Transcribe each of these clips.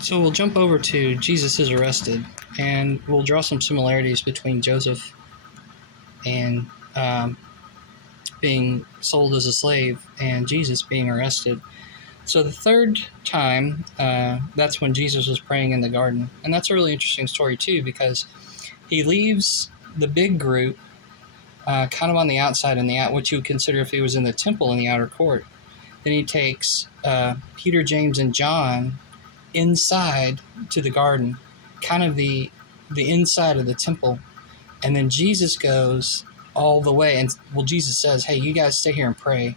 So we'll jump over to Jesus is arrested, and we'll draw some similarities between Joseph and being sold as a slave and Jesus being arrested. So the third time, that's when Jesus was praying in the garden. And that's a really interesting story, too, because he leaves the big group kind of on the outside, what you would consider if he was in the temple in the outer court. Then he takes Peter, James, and John inside to the garden, kind of the inside of the temple. And then Jesus goes all the way. And, well, Jesus says, hey, you guys stay here and pray.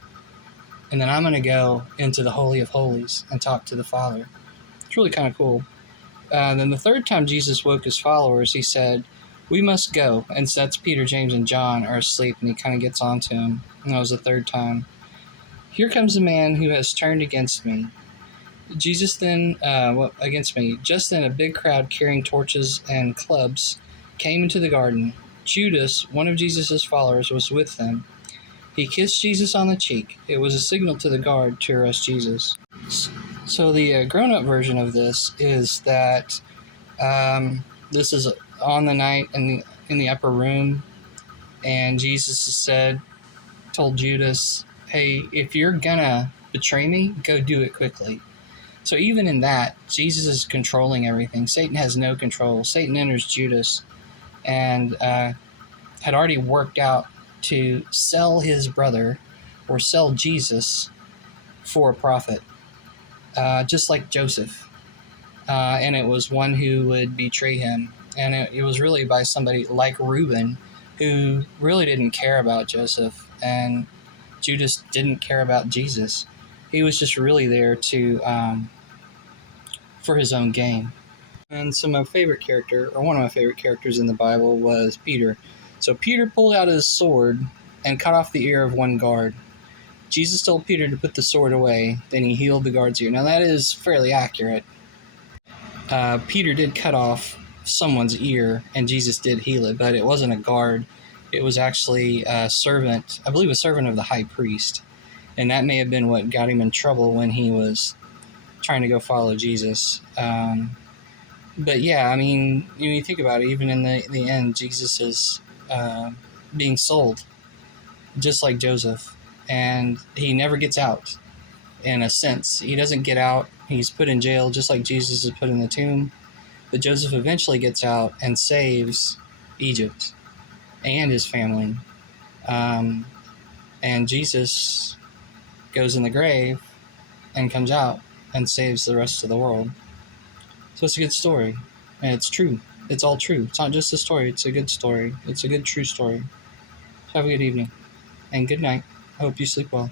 And then I'm going to go into the Holy of Holies and talk to the Father. It's really kind of cool. Then the third time Jesus woke his followers, he said, we must go. And so that's Peter, James, and John are asleep, and he kind of gets onto him. And that was the third time. Here comes a man who has turned against me. Jesus then, against me. Just then a big crowd carrying torches and clubs came into the garden. Judas, one of Jesus' followers, was with them. He kissed Jesus on the cheek. It was a signal to the guard to arrest Jesus. So the grown-up version of this is that this is on the night in the upper room, and Jesus told Judas, hey, if you're gonna betray me, go do it quickly. So even in that, Jesus is controlling everything. Satan has no control. Satan enters Judas and had already worked out to sell his brother or sell Jesus for a profit, just like Joseph. And it was one who would betray him. And it was really by somebody like Reuben, who really didn't care about Joseph. And Judas didn't care about Jesus. He was just really there for his own gain. And so one of my favorite characters in the Bible was Peter. So Peter pulled out his sword and cut off the ear of one guard. Jesus told Peter to put the sword away, then he healed the guard's ear. Now that is fairly accurate. Peter did cut off someone's ear, and Jesus did heal it, but it wasn't a guard. It was actually a servant, I believe a servant of the high priest. And that may have been what got him in trouble when he was trying to go follow Jesus. But yeah, I mean, when you think about it, even in the end, Jesus is being sold, just like Joseph. And he never gets out, in a sense. He doesn't get out. He's put in jail, just like Jesus is put in the tomb. But Joseph eventually gets out and saves Egypt and his family. And Jesus goes in the grave and comes out and saves the rest of the world. So it's a good story. And it's true. It's all true. It's not just a story. It's a good story. It's a good, true story. Have a good evening. And good night. I hope you sleep well.